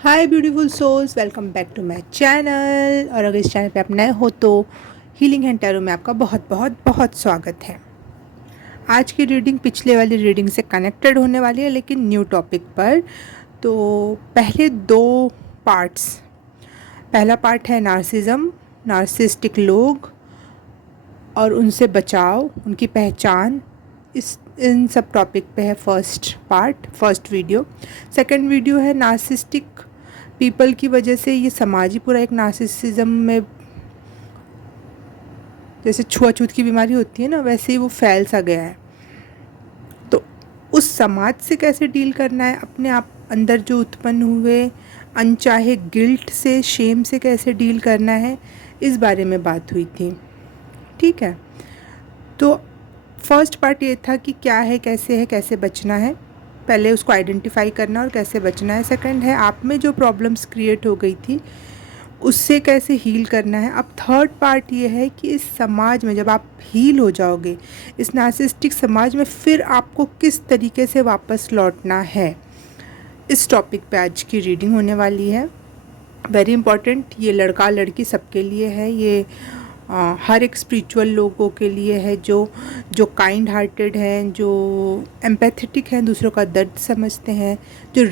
Hi beautiful souls, welcome back to my channel. और अगर इस चैनल पे आप नए हो तो हीलिंग एंड टैरो में आपका बहुत बहुत बहुत स्वागत है। आज की रीडिंग पिछले वाली रीडिंग से कनेक्टेड होने वाली है, लेकिन न्यू टॉपिक पर। तो पहले दो पार्ट्स, पहला पार्ट है नार्सिज्म, नार्सिस्टिक लोग और उनसे बचाव, उनकी पहचान। इस इन सब टॉपिक पे है first part, first video. Second video है नार्सिस्टिक पीपल की वजह से ये समाज ही पूरा एक नार्सिसिज्म में, जैसे छुआछूत की बीमारी होती है ना, वैसे ही वो फैल सा गया है। तो उस समाज से कैसे डील करना है, अपने आप अंदर जो उत्पन्न हुए अनचाहे गिल्ट से, शेम से कैसे डील करना है, इस बारे में बात हुई थी। ठीक है, तो फर्स्ट पार्ट ये था कि क्या है, कैसे बचना है, पहले उसको आइडेंटिफाई करना और कैसे बचना है। सेकंड है आप में जो प्रॉब्लम्स क्रिएट हो गई थी उससे कैसे हील करना है। अब थर्ड पार्ट ये है कि इस समाज में जब आप हील हो जाओगे, इस नार्सिसिस्टिक समाज में, फिर आपको किस तरीके से वापस लौटना है। इस टॉपिक पे आज की रीडिंग होने वाली है। वेरी इंपॉर्टेंट, ये लड़का लड़की सबके लिए है। ये हर एक स्पिरिचुअल लोगों के लिए है जो जो काइंड हार्टेड हैं, जो एम्पैथेटिक हैं, दूसरों का दर्द समझते हैं, जो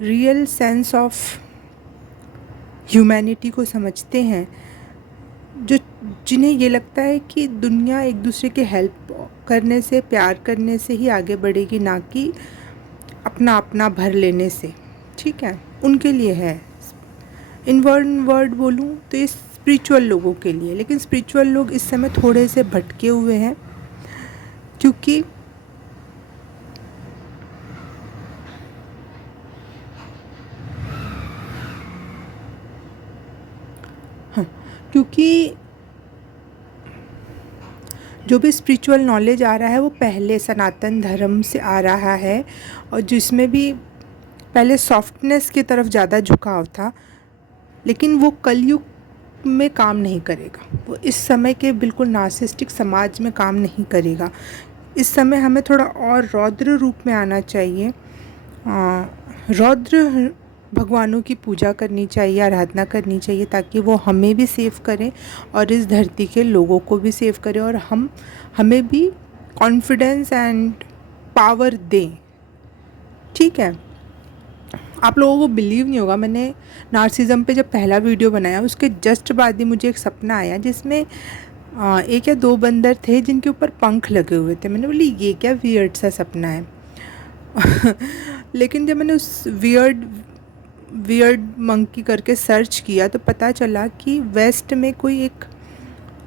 रियल सेंस ऑफ ह्यूमैनिटी को समझते हैं, जो जिन्हें ये लगता है कि दुनिया एक दूसरे के हेल्प करने से, प्यार करने से ही आगे बढ़ेगी, ना कि अपना अपना भर लेने से। ठीक है, उनके लिए है। इन वर्ड बोलूँ तो ये स्पिरिचुअल लोगों के लिए। लेकिन स्पिरिचुअल लोग इस समय थोड़े से भटके हुए हैं, क्योंकि हाँ, क्योंकि जो भी स्पिरिचुअल नॉलेज आ रहा है वो पहले सनातन धर्म से आ रहा है, और जिसमें भी पहले सॉफ्टनेस की तरफ ज़्यादा झुकाव था। लेकिन वो कलयुग में काम नहीं करेगा, वो इस समय के बिल्कुल नार्सिसिस्टिक समाज में काम नहीं करेगा। इस समय हमें थोड़ा और रौद्र रूप में आना चाहिए। रौद्र भगवानों की पूजा करनी चाहिए, आराधना करनी चाहिए, ताकि वो हमें भी सेव करें और इस धरती के लोगों को भी सेव करें, और हमें भी कॉन्फिडेंस एंड पावर दें। ठीक है, आप लोगों को बिलीव नहीं होगा, मैंने नार्सिज्म पे जब पहला वीडियो बनाया उसके जस्ट बाद ही मुझे एक सपना आया जिसमें एक या दो बंदर थे जिनके ऊपर पंख लगे हुए थे। मैंने बोली ये क्या वियर्ड सा सपना है। लेकिन जब मैंने उस वियर्ड मंकी करके सर्च किया तो पता चला कि वेस्ट में कोई एक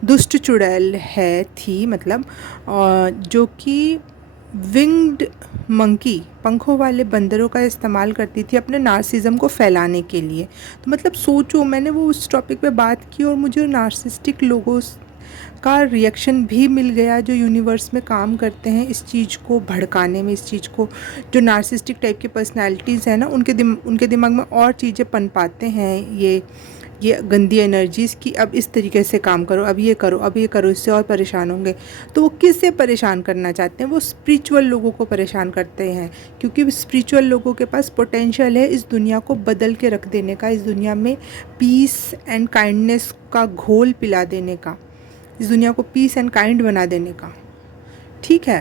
दुष्ट चुड़ैल है थी, मतलब जो कि विंग्ड मंकी, पंखों वाले बंदरों का इस्तेमाल करती थी अपने नार्सिज्म को फैलाने के लिए। तो मतलब सोचो, मैंने वो उस टॉपिक पे बात की और मुझे नार्सिसिस्टिक लोगों का रिएक्शन भी मिल गया, जो यूनिवर्स में काम करते हैं इस चीज़ को भड़काने में, इस चीज़ को, जो नार्सिसिस्टिक टाइप की पर्सनालिटीज़ हैं ना, उनके दिमाग में और चीज़ें पन पाते हैं, ये गंदी एनर्जीज़ की। अब इस तरीके से काम करो, अब ये करो, अब ये करो, इससे और परेशान होंगे। तो वो किससे परेशान करना चाहते हैं? वो स्पिरिचुअल लोगों को परेशान करते हैं, क्योंकि स्पिरिचुअल लोगों के पास पोटेंशियल है इस दुनिया को बदल के रख देने का, इस दुनिया में पीस एंड काइंडनेस का घोल पिला देने का, इस दुनिया को पीस एंड काइंड बना देने का। ठीक है,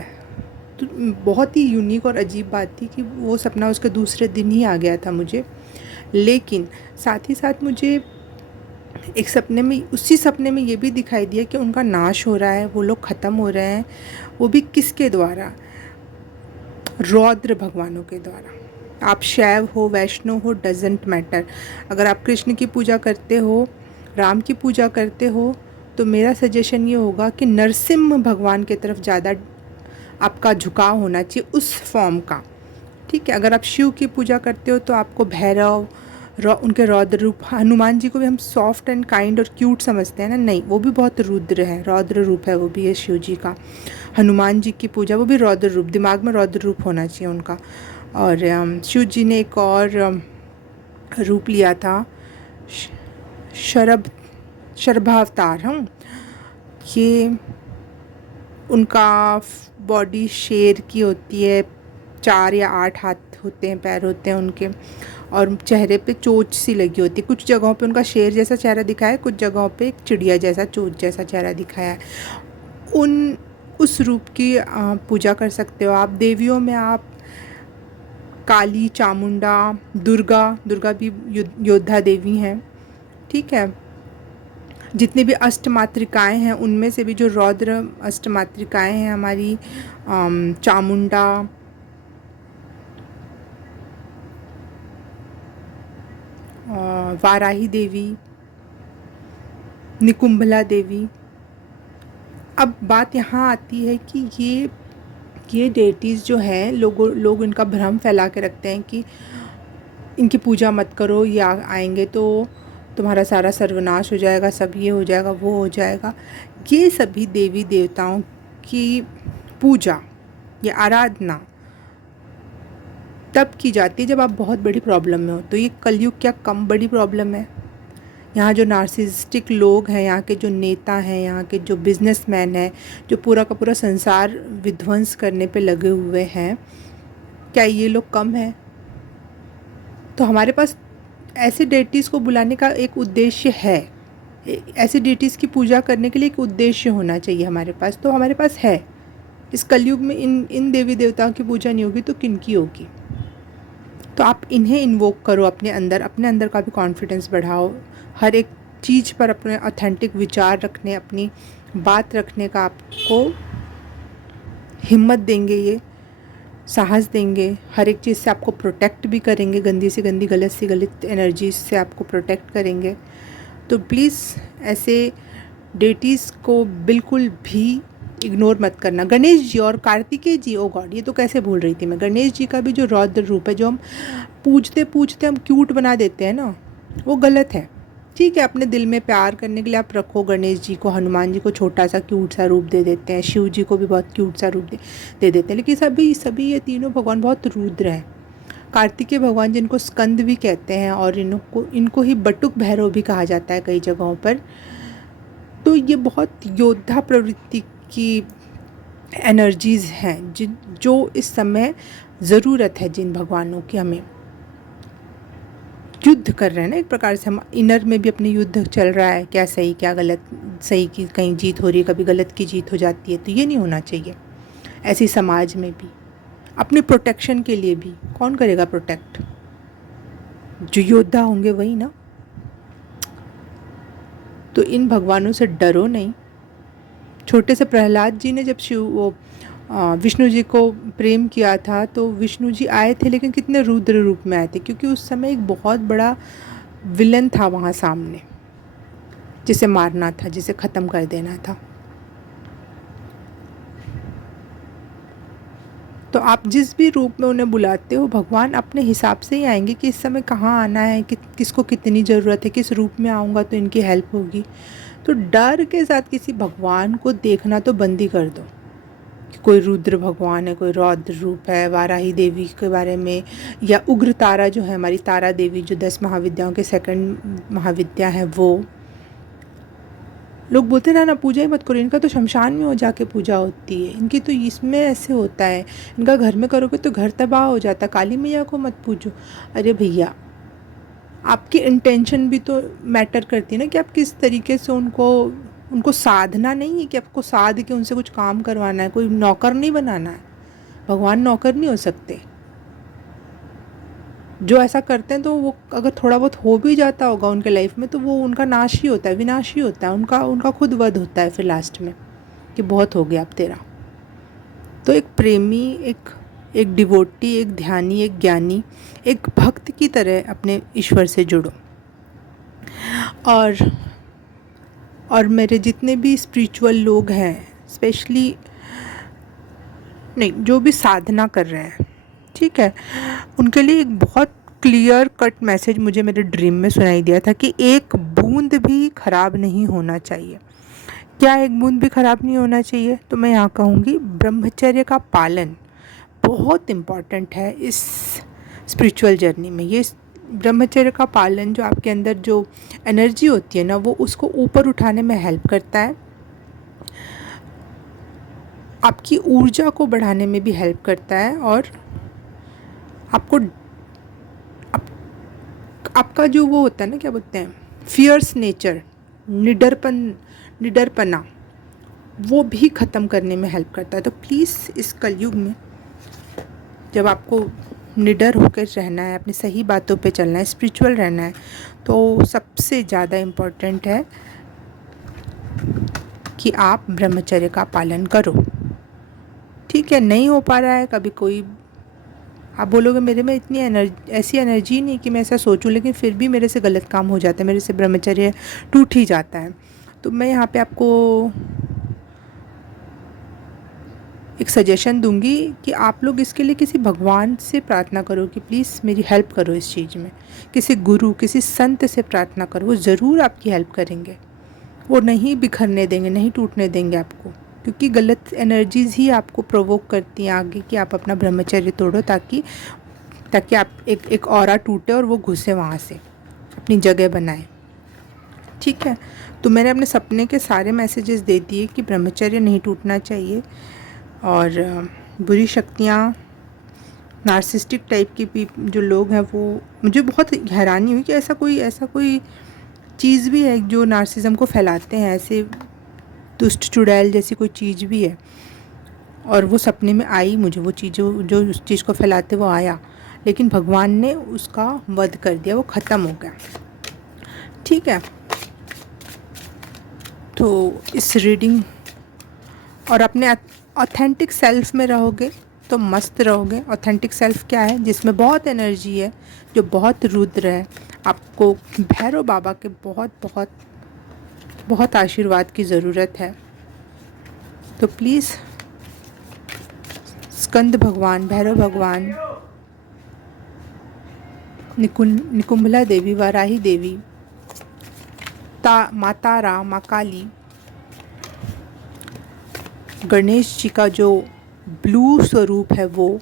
तो बहुत ही यूनिक और अजीब बात थी कि वो सपना उसके दूसरे दिन ही आ गया था मुझे। लेकिन साथ ही साथ मुझे एक सपने में, उसी सपने में ये भी दिखाई दिया कि उनका नाश हो रहा है, वो लोग ख़त्म हो रहे हैं। वो भी किसके द्वारा? रौद्र भगवानों के द्वारा। आप शैव हो, वैष्णव हो, डजेंट मैटर। अगर आप कृष्ण की पूजा करते हो, राम की पूजा करते हो, तो मेरा सजेशन ये होगा कि नरसिम्हा भगवान की तरफ ज़्यादा आपका झुकाव होना चाहिए, उस फॉर्म का। ठीक है, अगर आप शिव की पूजा करते हो तो आपको भैरव, उनके रौद्र रूप, हनुमान जी को भी हम सॉफ्ट एंड काइंड और क्यूट समझते हैं ना, नहीं, वो भी बहुत रुद्र है, रौद्र रूप है वो भी है शिव जी का। हनुमान जी की पूजा, वो भी रौद्र रूप, दिमाग में रौद्र रूप होना चाहिए उनका। और शिव जी ने एक और रूप लिया था, शरभावतार। हम ये उनका बॉडी शेर की होती है, 4 या 8 हाथ होते हैं, पैर होते हैं उनके, और चेहरे पे चोंच सी लगी होती है। कुछ जगहों पे उनका शेर जैसा चेहरा दिखा है, कुछ जगहों पे एक चिड़िया जैसा चोंच जैसा चेहरा दिखाया है। उस रूप की पूजा कर सकते हो आप। देवियों में आप काली, चामुंडा, दुर्गा भी योद्धा देवी हैं, ठीक है। जितनी भी अष्टमातृकाएँ हैं उनमें से भी जो रौद्र अष्टमातृकाएँ हैं हमारी, चामुंडा, वाराही देवी, निकुंभला देवी। अब बात यहाँ आती है कि ये डेटीज़ जो हैं, लोग इनका भ्रम फैला के रखते हैं कि इनकी पूजा मत करो, ये आएंगे तो तुम्हारा सारा सर्वनाश हो जाएगा, सब ये हो जाएगा, वो हो जाएगा। ये सभी देवी देवताओं की पूजा या आराधना तब की जाती है जब आप बहुत बड़ी प्रॉब्लम में हो। तो ये कलयुग क्या कम बड़ी प्रॉब्लम है? यहाँ जो नार्सिसिस्टिक लोग हैं, यहाँ के जो नेता हैं, यहाँ के जो बिजनेसमैन हैं, जो पूरा का पूरा संसार विध्वंस करने पे लगे हुए हैं, क्या ये लोग कम हैं? तो हमारे पास ऐसे डेटीज़ को बुलाने का एक उद्देश्य है। ऐसे डेटीज़ की पूजा करने के लिए एक उद्देश्य होना चाहिए हमारे पास, तो हमारे पास है। इस कलयुग में इन देवी देवताओं की पूजा नहीं होगी तो किन की होगी? तो आप इन्हें इन्वोक करो अपने अंदर का भी कॉन्फिडेंस बढ़ाओ। हर एक चीज़ पर अपने ऑथेंटिक विचार रखने, अपनी बात रखने का आपको हिम्मत देंगे, ये साहस देंगे। हर एक चीज़ से आपको प्रोटेक्ट भी करेंगे, गंदी से गंदी, गलत से गलत एनर्जीज से आपको प्रोटेक्ट करेंगे। तो प्लीज़ ऐसे डेटीज़ को बिल्कुल भी इग्नोर मत करना। गणेश जी और कार्तिकेय जी, ओ गॉड, ये तो कैसे भूल रही थी मैं। गणेश जी का भी जो रौद्र रूप है, जो हम पूजते पूजते हम क्यूट बना देते हैं ना, वो गलत है। ठीक है, अपने दिल में प्यार करने के लिए आप रखो गणेश जी को, हनुमान जी को छोटा सा क्यूट सा रूप दे देते हैं, शिव जी को भी बहुत क्यूट सा रूप दे देते हैं, लेकिन सभी ये तीनों भगवान बहुत रुद्र हैं। कार्तिकेय भगवान जिनको स्कंद भी कहते हैं, और इनको ही बटुक भैरव भी कहा जाता है कई जगहों पर। तो ये बहुत योद्धा प्रवृत्ति की एनर्जीज़ हैं जो इस समय ज़रूरत है जिन भगवानों की। हमें युद्ध कर रहे हैं ना एक प्रकार से, हम इनर में भी अपने युद्ध चल रहा है, क्या सही क्या गलत, सही की कहीं जीत हो रही है, कभी गलत की जीत हो जाती है। तो ये नहीं होना चाहिए। ऐसी समाज में भी अपने प्रोटेक्शन के लिए भी कौन करेगा प्रोटेक्ट? जो योद्धा होंगे वही ना। तो इन भगवानों से डरो नहीं। छोटे से प्रहलाद जी ने जब विष्णु जी को प्रेम किया था, तो विष्णु जी आए थे, लेकिन कितने रुद्र रूप में आए थे, क्योंकि उस समय एक बहुत बड़ा विलन था वहाँ सामने, जिसे मारना था, जिसे ख़त्म कर देना था। तो आप जिस भी रूप में उन्हें बुलाते हो, भगवान अपने हिसाब से ही आएंगे कि इस समय कहाँ आना है, किसको कितनी ज़रूरत है, किस रूप में आऊँगा तो इनकी हेल्प होगी। तो डर के साथ किसी भगवान को देखना तो बंद ही कर दो कि कोई रुद्र भगवान है, कोई रौद्र रूप है। वाराही देवी के बारे में, या उग्र तारा जो है हमारी तारा देवी, जो 10 महाविद्याओं के सेकंड महाविद्या है, वो लोग बोलते ना पूजा ही मत करो, इनका तो शमशान में हो जाके पूजा होती है, इनकी तो इसमें ऐसे होता है, इनका घर में करोगे तो घर तबाह हो जाता, काली मैया को मत पूजो। अरे भैया, आपकी इंटेंशन भी तो मैटर करती है ना, कि आप किस तरीके से उनको साधना नहीं है कि आपको साध के उनसे कुछ काम करवाना है, कोई नौकर नहीं बनाना है। भगवान नौकर नहीं हो सकते। जो ऐसा करते हैं तो वो अगर थोड़ा बहुत हो भी जाता होगा उनके लाइफ में, तो वो उनका नाश ही होता है, विनाश ही होता है, उनका खुद वध होता है फिर लास्ट में, कि बहुत हो गया अब तेरा। तो एक प्रेमी, एक डिवोटी, एक ध्यानी, एक ज्ञानी, एक भक्त की तरह अपने ईश्वर से जुड़ो। और मेरे जितने भी स्पिरिचुअल लोग हैं, स्पेशली नहीं, जो भी साधना कर रहे हैं, ठीक है, उनके लिए एक बहुत क्लियर कट मैसेज मुझे मेरे ड्रीम में सुनाई दिया था कि एक बूंद भी ख़राब नहीं होना चाहिए। क्या एक बूंद भी ख़राब नहीं होना चाहिए? तो मैं यहाँ कहूँगी ब्रह्मचर्य का पालन बहुत इम्पॉर्टेंट है इस स्पिरिचुअल जर्नी में। ये ब्रह्मचर्य का पालन जो आपके अंदर जो एनर्जी होती है ना, वो उसको ऊपर उठाने में हेल्प करता है, आपकी ऊर्जा को बढ़ाने में भी हेल्प करता है, और आपका जो वो होता है ना, क्या बोलते हैं, फियर्स नेचर, निडरपना, वो भी ख़त्म करने में हेल्प करता है। तो प्लीज़ इस कलयुग में जब आपको निडर होकर रहना है, अपनी सही बातों पे चलना है, स्पिरिचुअल रहना है, तो सबसे ज़्यादा इम्पोर्टेंट है कि आप ब्रह्मचर्य का पालन करो। ठीक है, नहीं हो पा रहा है, कभी कोई आप बोलोगे मेरे में इतनी ऐसी एनर्जी नहीं कि मैं ऐसा सोचूं, लेकिन फिर भी मेरे से गलत काम हो जाता है, मेरे से ब्रह्मचर्य टूट ही जाता है। तो मैं यहाँ पे आपको एक सजेशन दूंगी कि आप लोग इसके लिए किसी भगवान से प्रार्थना करो कि प्लीज़ मेरी हेल्प करो इस चीज़ में। किसी गुरु, किसी संत से प्रार्थना करो, वो ज़रूर आपकी हेल्प करेंगे। वो नहीं बिखरने देंगे, नहीं टूटने देंगे आपको, क्योंकि गलत एनर्जीज़ ही आपको प्रोवोक करती हैं आगे कि आप अपना ब्रह्मचर्य तोड़ो, ताकि ताकि आप एक ऑरा टूटे और वो घुसे वहाँ से, अपनी जगह बनाए। ठीक है, तो मैंने अपने सपने के सारे मैसेजेस दे दिए कि ब्रह्मचर्य नहीं टूटना चाहिए। और बुरी शक्तियाँ, नार्सिस्टिक टाइप की भी जो लोग हैं, वो मुझे बहुत हैरानी हुई कि ऐसा कोई चीज़ भी है जो नार्सिज्म को फैलाते हैं, ऐसे दुष्ट चुड़ैल जैसी कोई चीज़ भी है। और वो सपने में आई मुझे वो चीज़, जो उस चीज़ को फैलाते वो आया, लेकिन भगवान ने उसका वध कर दिया, वो ख़त्म हो गया। ठीक है, तो इस रीडिंग और अपने ऑथेंटिक सेल्फ में रहोगे तो मस्त रहोगे। ऑथेंटिक सेल्फ क्या है? जिसमें बहुत एनर्जी है, जो बहुत रुद्र है। आपको भैरव बाबा के बहुत बहुत बहुत आशीर्वाद की ज़रूरत है। तो प्लीज़ स्कंद भगवान, भैरव भगवान, निकुंभला देवी, वाराही देवी, माँ तारा, माँ काली, गणेश जी का जो ब्लू स्वरूप है वो,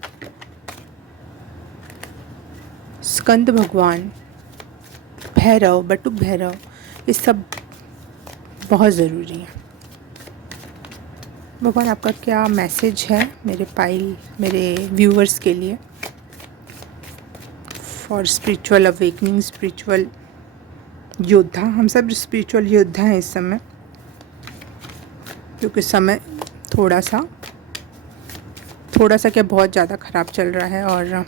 स्कंद भगवान, भैरव, बटुक भैरव, ये सब बहुत ज़रूरी है। भगवान आपका क्या मैसेज है मेरे व्यूअर्स के लिए? फॉर स्पिरिचुअल अवेकनिंग, स्पिरिचुअल योद्धा, हम सब स्पिरिचुअल योद्धा हैं इस समय, क्योंकि समय थोड़ा सा क्या बहुत ज़्यादा ख़राब चल रहा है, और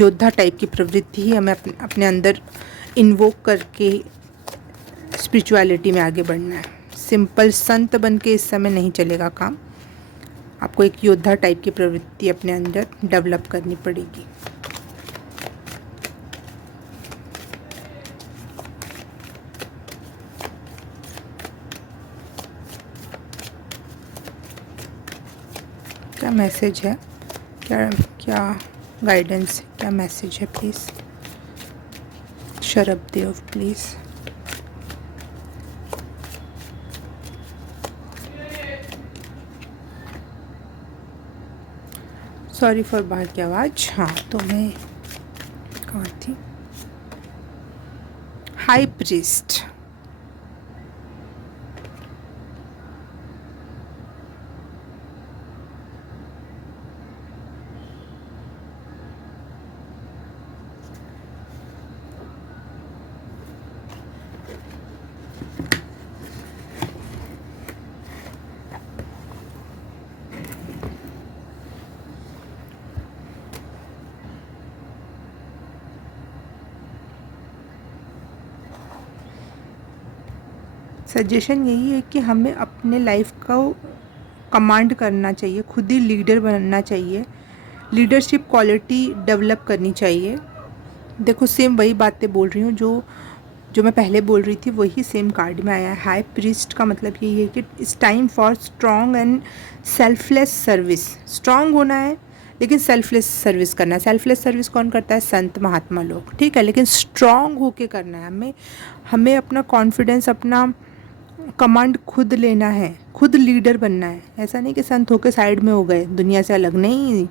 योद्धा टाइप की प्रवृत्ति ही हमें अपने अंदर इन्वोक करके स्पिरिचुअलिटी में आगे बढ़ना है। सिंपल संत बन के इस समय नहीं चलेगा काम, आपको एक योद्धा टाइप की प्रवृत्ति अपने अंदर डेवलप करनी पड़ेगी। क्या मैसेज है, क्या गाइडेंस है, क्या मैसेज है? Please Sharab Dev, please. Sorry for बाहर की आवाज़। हाँ, तो मैं कहाँ थी? हाई प्रीस्ट, सजेशन यही है कि हमें अपने लाइफ को कमांड करना चाहिए, खुद ही लीडर बनना चाहिए, लीडरशिप क्वालिटी डेवलप करनी चाहिए। देखो, सेम वही बातें बोल रही हूँ जो मैं पहले बोल रही थी, वही सेम कार्ड में आया है। हाई प्रीस्ट का मतलब यही है कि it's time for strong and selfless service. Strong होना है लेकिन सेल्फलेस सर्विस करना है। सेल्फलेस सर्विस कौन करता है? संत महात्मा लोग, ठीक है, लेकिन स्ट्रॉन्ग होके करना है। हमें अपना कॉन्फिडेंस, अपना कमांड खुद लेना है, खुद लीडर बनना है। ऐसा नहीं कि संत होकर साइड में हो गए, दुनिया से अलग नहीं।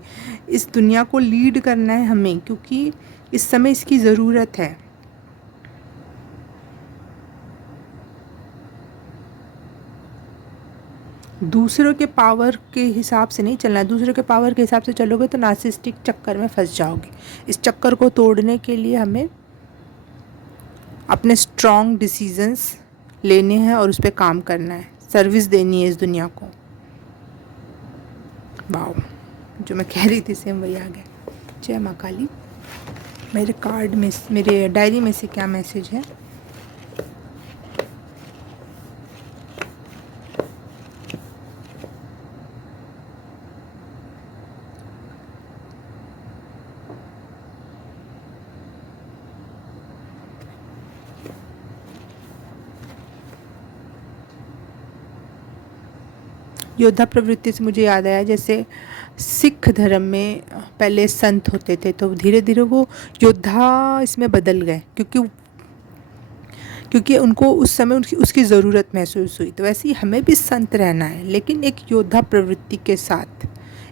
इस दुनिया को लीड करना है हमें, क्योंकि इस समय इसकी ज़रूरत है। दूसरों के पावर के हिसाब से नहीं चलना है। दूसरों के पावर के हिसाब से चलोगे तो नार्सिसिस्टिक चक्कर में फंस जाओगे। इस चक्कर को तोड़ने के लिए हमें अपने स्ट्रॉन्ग डिसीजंस लेने हैं और उस पर काम करना है, सर्विस देनी है इस दुनिया को। वाओ, जो मैं कह रही थी सेम वही आ गया। जय माँ काली। मेरे कार्ड में, मेरे डायरी में से क्या मैसेज है? योद्धा प्रवृत्ति से मुझे याद आया, जैसे सिख धर्म में पहले संत होते थे तो धीरे धीरे वो योद्धा इसमें बदल गए, क्योंकि उनको उस समय उसकी ज़रूरत महसूस हुई। तो वैसे ही हमें भी संत रहना है, लेकिन एक योद्धा प्रवृत्ति के साथ,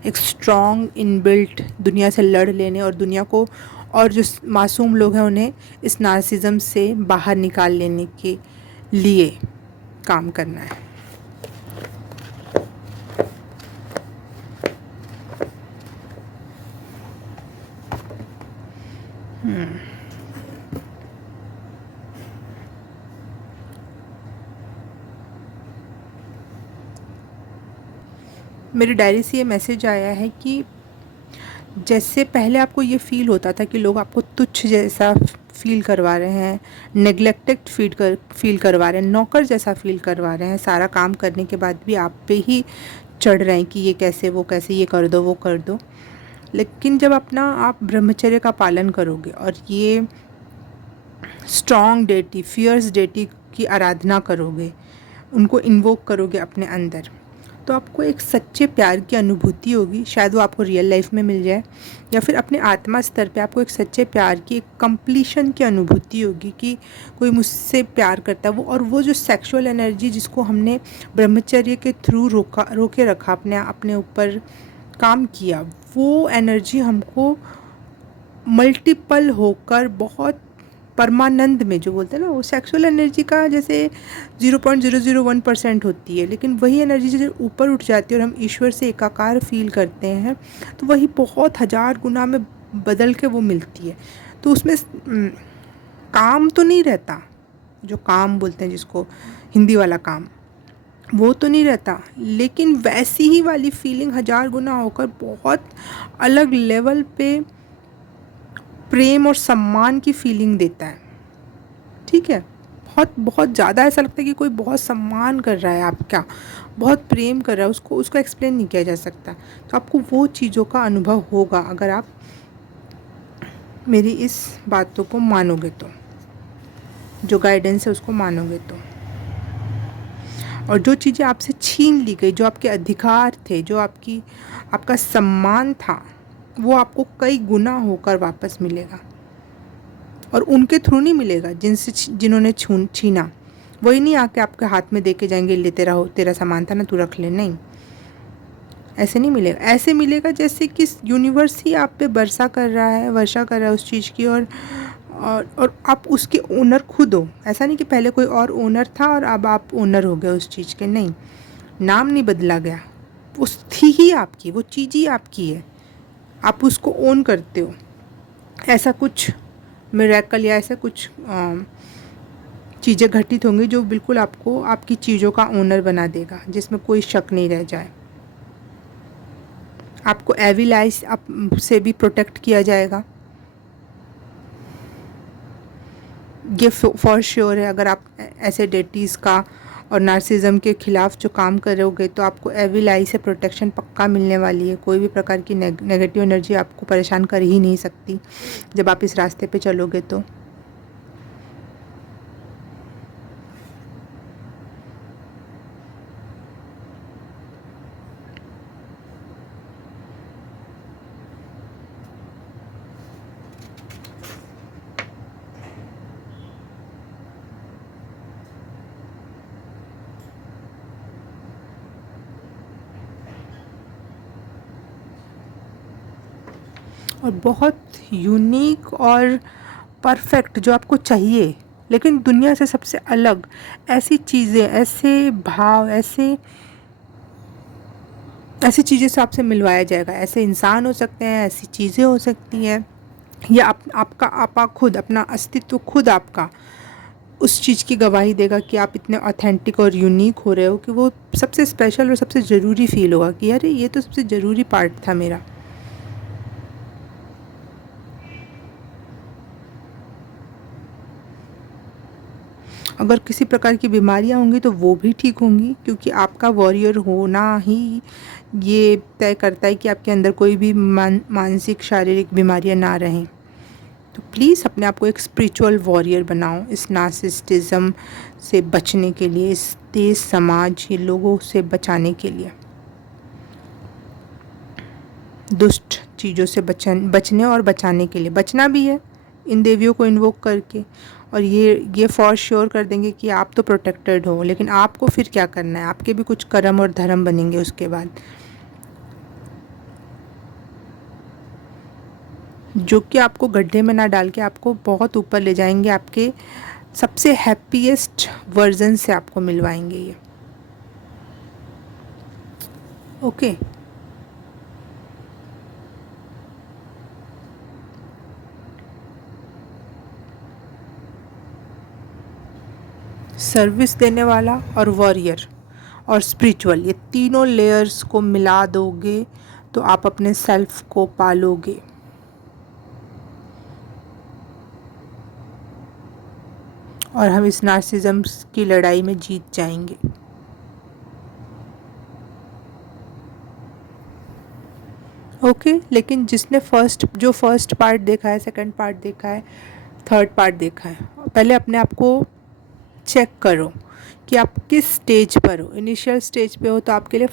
एक स्ट्रॉन्ग इनबिल्ट दुनिया से लड़ लेने और दुनिया को, और जो मासूम लोग हैं उन्हें इस नार्सिज्म से बाहर निकाल लेने के लिए काम करना है। मेरी डायरी से ये मैसेज आया है कि जैसे पहले आपको ये फ़ील होता था कि लोग आपको तुच्छ जैसा फ़ील करवा रहे हैं, नेग्लेक्टेड फील करवा रहे हैं, नौकर जैसा फ़ील करवा रहे हैं, सारा काम करने के बाद भी आप पे ही चढ़ रहे हैं कि ये कैसे, वो कैसे, ये कर दो, वो कर दो। लेकिन जब आप ब्रह्मचर्य का पालन करोगे और ये स्ट्रॉन्ग डेटी, फियर्स डेटी की आराधना करोगे, उनको इन्वोक करोगे अपने अंदर, तो आपको एक सच्चे प्यार की अनुभूति होगी। शायद वो आपको रियल लाइफ में मिल जाए, या फिर अपने आत्मा स्तर पे आपको एक सच्चे प्यार की, एक कंप्लीशन की अनुभूति होगी कि कोई मुझसे प्यार करता है। और वो जो सेक्सुअल एनर्जी जिसको हमने ब्रह्मचर्य के थ्रू रोके रखा, अपने ऊपर काम किया, वो एनर्जी हमको मल्टीपल होकर बहुत परमानंद में, जो बोलते हैं ना, वो सेक्सुअल एनर्जी का जैसे 0.001% होती है, लेकिन वही एनर्जी जब ऊपर उठ जाती है और हम ईश्वर से एकाकार फील करते हैं तो वही बहुत हज़ार गुना में बदल के वो मिलती है। तो उसमें काम तो नहीं रहता, जो काम बोलते हैं जिसको हिंदी वाला काम, वो तो नहीं रहता, लेकिन वैसी ही वाली फीलिंग हज़ार गुना होकर बहुत अलग लेवल पे प्रेम और सम्मान की फीलिंग देता है। ठीक है, बहुत बहुत ज़्यादा ऐसा लगता है कि कोई बहुत सम्मान कर रहा है आपका, बहुत प्रेम कर रहा है, उसको एक्सप्लेन नहीं किया जा सकता। तो आपको वो चीज़ों का अनुभव होगा अगर आप मेरी इस बातों को मानोगे, तो जो गाइडेंस है उसको मानोगे तो। और जो चीज़ें आपसे छीन ली गई, जो आपके अधिकार थे, जो आपका सम्मान था, वो आपको कई गुना होकर वापस मिलेगा। और उनके थ्रू नहीं मिलेगा जिन्होंने छीना। वही नहीं आके आपके हाथ में दे के जाएंगे, ले तेरा सामान था ना, तू रख ले। नहीं, ऐसे नहीं मिलेगा। ऐसे मिलेगा जैसे कि यूनिवर्स ही आप पे वर्षा कर रहा है उस चीज़ की, और आप उसके ओनर खुद हो। ऐसा नहीं कि पहले कोई और ओनर था और अब आप ओनर हो गए उस चीज़ के। नहीं, नाम नहीं बदला गया, उस थी ही आपकी, वो चीज़ ही आपकी है, आप उसको ओन करते हो। ऐसा कुछ मिरेकल या ऐसा कुछ चीज़ें घटित होंगी जो बिल्कुल आपको आपकी चीज़ों का ओनर बना देगा, जिसमें कोई शक नहीं रह जाए। आपको एविल आइज से भी प्रोटेक्ट किया जाएगा, ये फॉर श्योर है। अगर आप ऐसे डेटीज़ का और नार्सिज्म के खिलाफ जो काम करोगे तो आपको एविल आई से प्रोटेक्शन पक्का मिलने वाली है। कोई भी प्रकार की नेगेटिव एनर्जी आपको परेशान कर ही नहीं सकती जब आप इस रास्ते पे चलोगे तो। और बहुत यूनिक और परफेक्ट जो आपको चाहिए, लेकिन दुनिया से सबसे अलग ऐसी चीज़ें, ऐसे भाव, ऐसे ऐसी चीज़ें से आपसे मिलवाया जाएगा। ऐसे इंसान हो सकते हैं, ऐसी चीज़ें हो सकती हैं, या आपका आपा खुद, अपना अस्तित्व खुद आपका उस चीज़ की गवाही देगा कि आप इतने ऑथेंटिक और यूनिक हो रहे हो कि वो सबसे स्पेशल और सबसे ज़रूरी फील होगा कि अरे ये तो सबसे ज़रूरी पार्ट था मेरा। अगर किसी प्रकार की बीमारियां होंगी तो वो भी ठीक होंगी, क्योंकि आपका वॉरियर होना ही ये तय करता है कि आपके अंदर कोई भी मानसिक शारीरिक बीमारियां ना रहें। तो प्लीज़ अपने आप को एक स्पिरिचुअल वॉरियर बनाओ, इस नार्सिसिज्म से बचने के लिए, इस तेज समाज ये लोगों से बचाने के लिए, दुष्ट चीज़ों से बचने और बचाने के लिए। बचना भी है इन देवियों को इन्वोक करके, और ये फॉर श्योर कर देंगे कि आप तो प्रोटेक्टेड हो, लेकिन आपको फिर क्या करना है, आपके भी कुछ कर्म और धर्म बनेंगे उसके बाद, जो कि आपको गड्ढे में ना डाल के आपको बहुत ऊपर ले जाएंगे, आपके सबसे हैप्पीएस्ट वर्जन से आपको मिलवाएंगे ये। ओके। सर्विस देने वाला और वॉरियर और स्पिरिचुअल, ये तीनों लेयर्स को मिला दोगे तो आप अपने सेल्फ को पालोगे। और हम इस नार्सिज्म की लड़ाई में जीत जाएंगे। ओके। लेकिन जिसने जो फर्स्ट पार्ट देखा है, सेकंड पार्ट देखा है, थर्ड पार्ट देखा है, पहले अपने आप को चेक करो कि आप किस स्टेज पर हो। इनिशियल स्टेज पे हो तो आपके लिए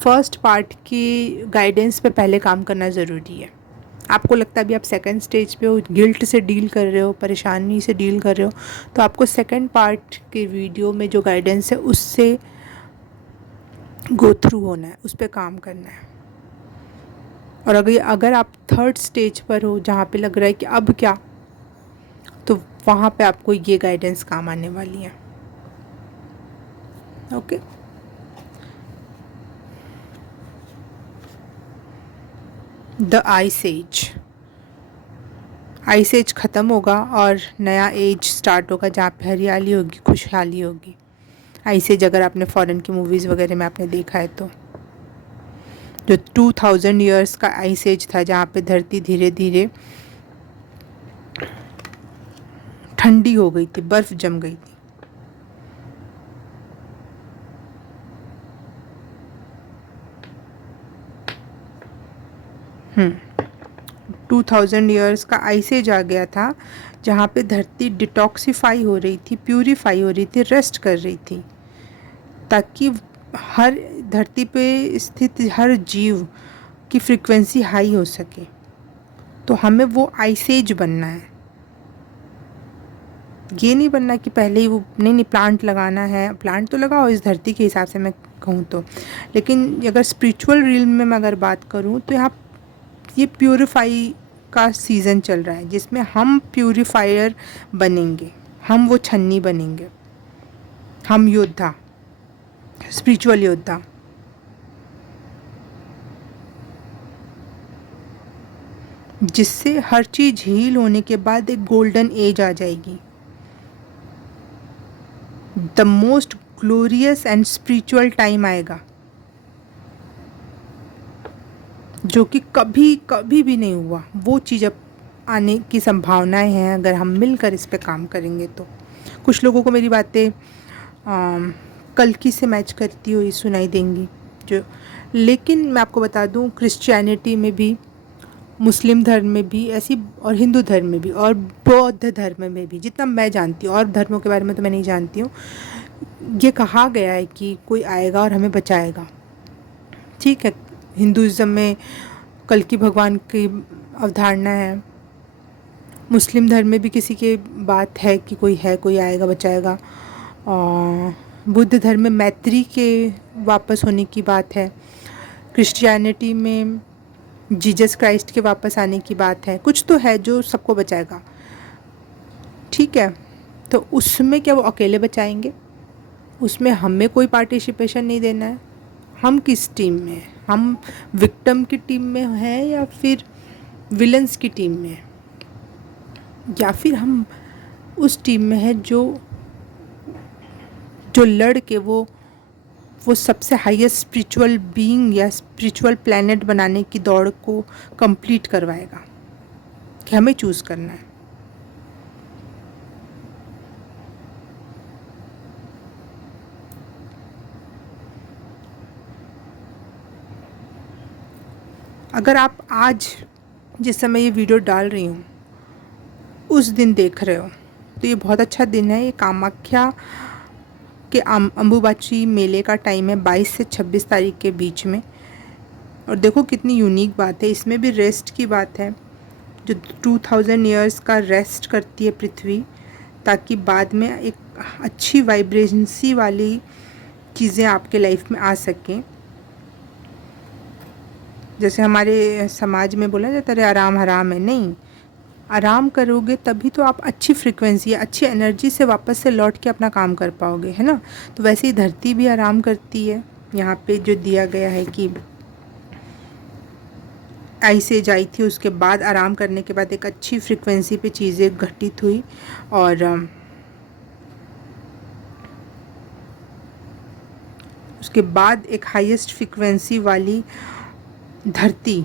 फर्स्ट पार्ट की गाइडेंस पे पहले काम करना ज़रूरी है। आपको लगता है अभी आप सेकंड स्टेज पे हो, गिल्ट से डील कर रहे हो, परेशानी से डील कर रहे हो, तो आपको सेकंड पार्ट के वीडियो में जो गाइडेंस है उससे गो थ्रू होना है, उस पर काम करना है। और अगर आप थर्ड स्टेज पर हो जहाँ पे लग रहा है कि अब क्या, तो वहाँ पे आपको ये गाइडेंस काम आने वाली है। ओके। द आइस एज ख़त्म होगा और नया एज स्टार्ट होगा जहाँ पे हरियाली होगी, खुशहाली होगी। आइस एज अगर आपने फॉरेन की मूवीज़ वगैरह में आपने देखा है तो, जो 2000 ईयर्स का आइस एज था जहाँ पे धरती धीरे धीरे ठंडी हो गई थी, बर्फ़ जम गई थी। हम्म 2000 ईयर्स का आइस एज आ गया था जहाँ पे धरती डिटॉक्सिफाई हो रही थी, प्यूरीफाई हो रही थी, रेस्ट कर रही थी, ताकि हर धरती पे स्थित हर जीव की फ्रीक्वेंसी हाई हो सके। तो हमें वो आइस एज बनना है। ये नहीं बनना कि पहले ही वो नहीं प्लांट लगाना है, प्लांट तो लगाओ इस धरती के हिसाब से मैं कहूँ तो, लेकिन अगर स्पिरिचुअल रील में मैं अगर बात करूँ तो यहाँ ये प्यूरिफाई का सीज़न चल रहा है जिसमें हम प्यूरिफायर बनेंगे, हम वो छन्नी बनेंगे, हम योद्धा, स्पिरिचुअल योद्धा। जिससे हर चीज़ हील होने के बाद एक गोल्डन एज आ जाएगी, the most glorious and spiritual time आएगा, जो कि कभी कभी भी नहीं हुआ। वो चीज़ अब आने की संभावनाएं हैं अगर हम मिलकर इस पे काम करेंगे तो। कुछ लोगों को मेरी बातें कल्कि से मैच करती हुई सुनाई देंगी जो, लेकिन मैं आपको बता दूं क्रिश्चियनिटी में भी, मुस्लिम धर्म में भी ऐसी, और हिंदू धर्म में भी, और बौद्ध धर्म में भी, जितना मैं जानती हूँ, और धर्मों के बारे में तो मैं नहीं जानती हूँ, ये कहा गया है कि कोई आएगा और हमें बचाएगा। ठीक है, हिंदुज़म में कल्कि भगवान की अवधारणा है, मुस्लिम धर्म में भी किसी की बात है कि कोई आएगा बचाएगा, और बुद्ध धर्म में मैत्री के वापस होने की बात है, क्रिश्चियनिटी में जीसस क्राइस्ट के वापस आने की बात है, कुछ तो है जो सबको बचाएगा। ठीक है, तो उसमें क्या वो अकेले बचाएंगे? उसमें हमें कोई पार्टिसिपेशन नहीं देना है, हम किस टीम में हैं, हम विक्टिम की टीम में हैं या फिर विलन्स की टीम में हैं, या फिर हम उस टीम में हैं जो जो लड़ के वो सबसे हाईएस्ट स्पिरिचुअल बीइंग या स्पिरिचुअल प्लैनेट बनाने की दौड़ को कंप्लीट करवाएगा। कि हमें चूज़ करना है। अगर आप आज जिस समय ये वीडियो डाल रही हूँ उस दिन देख रहे हो तो ये बहुत अच्छा दिन है। ये कामाख्या के अम्बुबाची मेले का टाइम है 22 से 26 तारीख के बीच में। और देखो कितनी यूनिक बात है, इसमें भी रेस्ट की बात है। जो 2000 ईयर्स का रेस्ट करती है पृथ्वी, ताकि बाद में एक अच्छी वाइब्रेंसी वाली चीज़ें आपके लाइफ में आ सकें। जैसे हमारे समाज में बोला जाता है आराम हराम है, नहीं, आराम करोगे तभी तो आप अच्छी फ्रीक्वेंसी अच्छी एनर्जी से वापस से लौट के अपना काम कर पाओगे, है ना। तो वैसे ही धरती भी आराम करती है। यहाँ पे जो दिया गया है कि आइस एज आई थी, उसके बाद आराम करने के बाद एक अच्छी फ्रीक्वेंसी पे चीज़ें घटित हुई और उसके बाद एक हाईएस्ट फ्रीक्वेंसी वाली धरती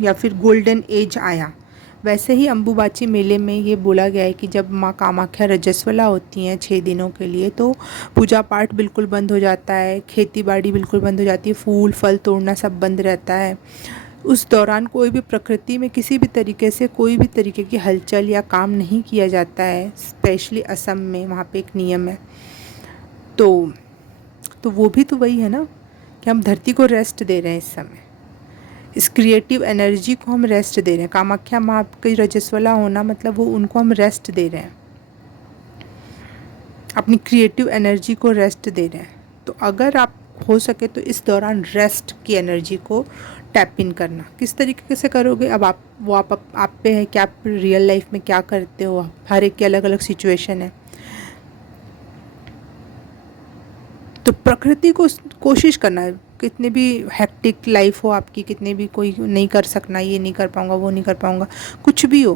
या फिर गोल्डन एज आया। वैसे ही अम्बुबाची मेले में ये बोला गया है कि जब माँ कामाख्या रजस्वला होती हैं 6 दिनों के लिए, तो पूजा पाठ बिल्कुल बंद हो जाता है, खेती बाड़ी बिल्कुल बंद हो जाती है, फूल फल तोड़ना सब बंद रहता है। उस दौरान कोई भी प्रकृति में किसी भी तरीके से कोई भी तरीके की हलचल या काम नहीं किया जाता है। स्पेशली असम में वहाँ पे एक नियम है। तो वो भी तो वही है ना कि हम धरती को रेस्ट दे रहे हैं इस समय, इस क्रिएटिव एनर्जी को हम रेस्ट दे रहे हैं। कामाख्या माँ की रजस्वला होना मतलब वो उनको हम रेस्ट दे रहे हैं, अपनी क्रिएटिव एनर्जी को रेस्ट दे रहे हैं। तो अगर आप हो सके तो इस दौरान रेस्ट की एनर्जी को टैप इन करना। किस तरीके से करोगे अब आप पे है कि आप रियल लाइफ में क्या करते हो। हर एक की अलग अलग सिचुएशन है। तो प्रकृति को कोशिश करना है, कितने भी हेक्टिक लाइफ हो आपकी, कितने भी कोई नहीं कर सकना, ये नहीं कर पाऊँगा, वो नहीं कर पाऊँगा, कुछ भी हो,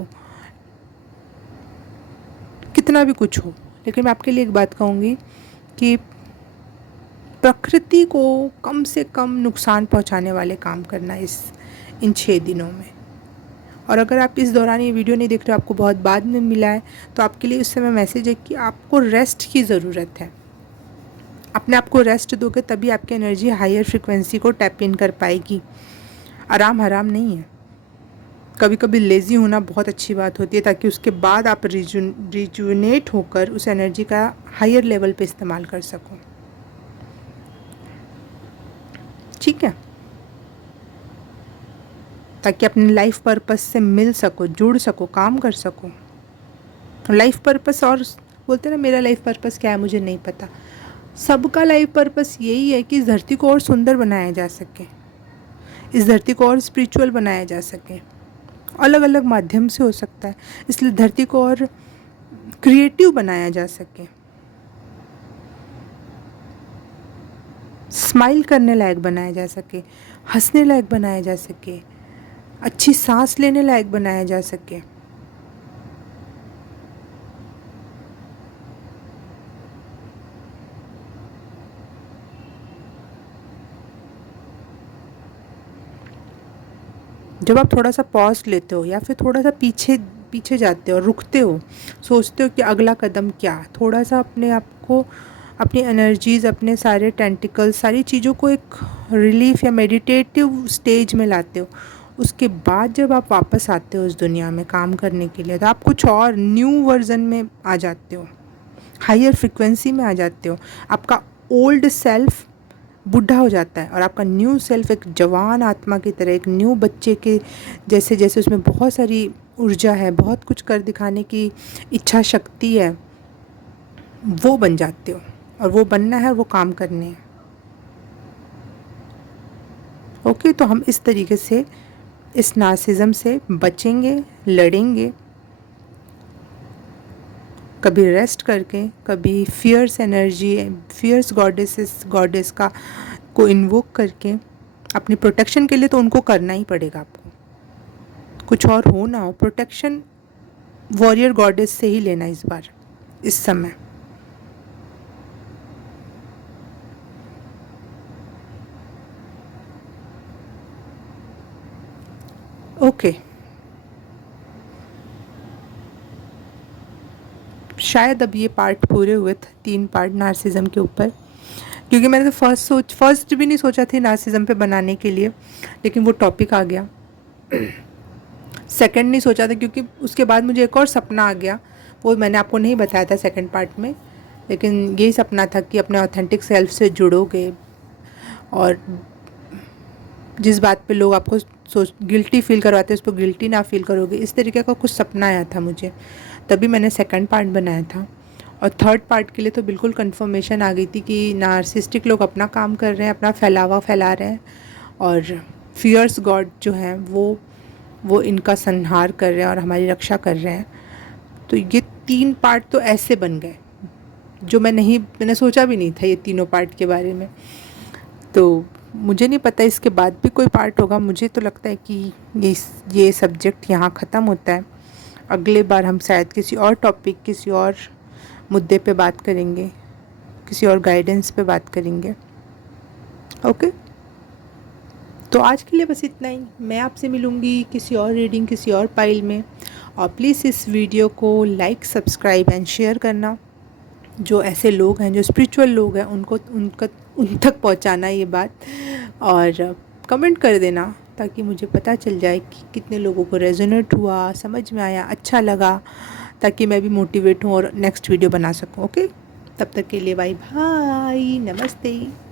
कितना भी कुछ हो, लेकिन मैं आपके लिए एक बात कहूँगी कि प्रकृति को कम से कम नुकसान पहुँचाने वाले काम करना इन 6 दिनों में। और अगर आप इस दौरान ये वीडियो नहीं देख रहे हो, आपको बहुत बाद में मिला है, तो आपके लिए उस समय मैसेज है कि आपको रेस्ट की ज़रूरत है। अपने आप को रेस्ट दोगे तभी आपकी एनर्जी हायर फ्रिक्वेंसी को टैप इन कर पाएगी। आराम हराम नहीं है। कभी कभी लेज़ी होना बहुत अच्छी बात होती है, ताकि उसके बाद आप रिजुनेट होकर उस एनर्जी का हायर लेवल पे इस्तेमाल कर सको। ठीक है, ताकि अपने लाइफ पर्पस से मिल सको, जुड़ सको, काम कर सको। लाइफ पर्पस, और बोलते हैं ना मेरा लाइफ पर्पस क्या है मुझे नहीं पता। सबका लाइफ पर्पस यही है कि इस धरती को और सुंदर बनाया जा सके, इस धरती को और स्पिरिचुअल बनाया जा सके। अलग अलग माध्यम से हो सकता है, इसलिए धरती को और क्रिएटिव बनाया जा सके, स्माइल करने लायक बनाया जा सके, हंसने लायक बनाया जा सके, अच्छी सांस लेने लायक बनाया जा सके। जब आप थोड़ा सा पॉज लेते हो या फिर थोड़ा सा पीछे जाते हो, रुकते हो, सोचते हो कि अगला कदम क्या, थोड़ा सा अपने आप को, अपनी एनर्जीज़, अपने सारे टेंटिकल्स, सारी चीज़ों को एक रिलीफ या मेडिटेटिव स्टेज में लाते हो, उसके बाद जब आप वापस आते हो इस दुनिया में काम करने के लिए, तो आप कुछ और न्यू वर्जन में आ जाते हो, हायर फ्रिक्वेंसी में आ जाते हो। आपका ओल्ड सेल्फ बूढ़ा हो जाता है और आपका न्यू सेल्फ एक जवान आत्मा की तरह, एक न्यू बच्चे के जैसे, जैसे उसमें बहुत सारी ऊर्जा है, बहुत कुछ कर दिखाने की इच्छा शक्ति है, वो बन जाते हो। और वो बनना है, वो काम करने हैं। ओके, तो हम इस तरीके से इस नार्सिसिज्म से बचेंगे, लड़ेंगे, कभी रेस्ट करके, कभी फियर्स एनर्जी, फियर्स गॉडेस का को इन्वोक करके अपनी प्रोटेक्शन के लिए तो उनको करना ही पड़ेगा आपको, कुछ और हो ना हो, प्रोटेक्शन वॉरियर गॉडेस से ही लेना इस बार, इस समय। ओके, शायद अब ये पार्ट पूरे हुए थे, 3 पार्ट नार्सिज्म के ऊपर, क्योंकि मैंने तो फर्स्ट भी नहीं सोचा थी नार्सिज्म पे बनाने के लिए, लेकिन वो टॉपिक आ गया। सेकंड नहीं सोचा था क्योंकि उसके बाद मुझे एक और सपना आ गया, वो मैंने आपको नहीं बताया था सेकंड पार्ट में, लेकिन यही सपना था कि अपने ऑथेंटिक सेल्फ से जुड़ोगे और जिस बात पे लोग आपको गिल्टी फील करवाते हैं उस पर गिल्टी ना फील करोगे, इस तरीके का कुछ सपना आया था मुझे, तभी मैंने सेकंड पार्ट बनाया था। और थर्ड पार्ट के लिए तो बिल्कुल कंफर्मेशन आ गई थी कि नार्सिस्टिक लोग अपना काम कर रहे हैं, अपना फैलावा फैला रहे हैं, और फियर्स गॉड जो हैं वो इनका संहार कर रहे हैं और हमारी रक्षा कर रहे हैं। तो ये 3 पार्ट तो ऐसे बन गए जो मैंने सोचा भी नहीं था ये तीनों पार्ट के बारे में। तो मुझे नहीं पता इसके बाद भी कोई पार्ट होगा, मुझे तो लगता है कि ये सब्जेक्ट यहाँ ख़त्म होता है। अगले बार हम शायद किसी और टॉपिक, किसी और मुद्दे पे बात करेंगे, किसी और गाइडेंस पे बात करेंगे। ओके, तो आज के लिए बस इतना ही। मैं आपसे मिलूँगी किसी और रीडिंग, किसी और पाइल में। और प्लीज़ इस वीडियो को लाइक, सब्सक्राइब एंड शेयर करना। जो ऐसे लोग हैं, जो स्पिरिचुअल लोग हैं, उन तक पहुंचाना ये बात, और कमेंट कर देना ताकि मुझे पता चल जाए कि कितने लोगों को रेजोनेट हुआ, समझ में आया, अच्छा लगा, ताकि मैं भी मोटिवेट हूँ और नेक्स्ट वीडियो बना सकूँ। ओके, तब तक के लिए बाय बाय, नमस्ते।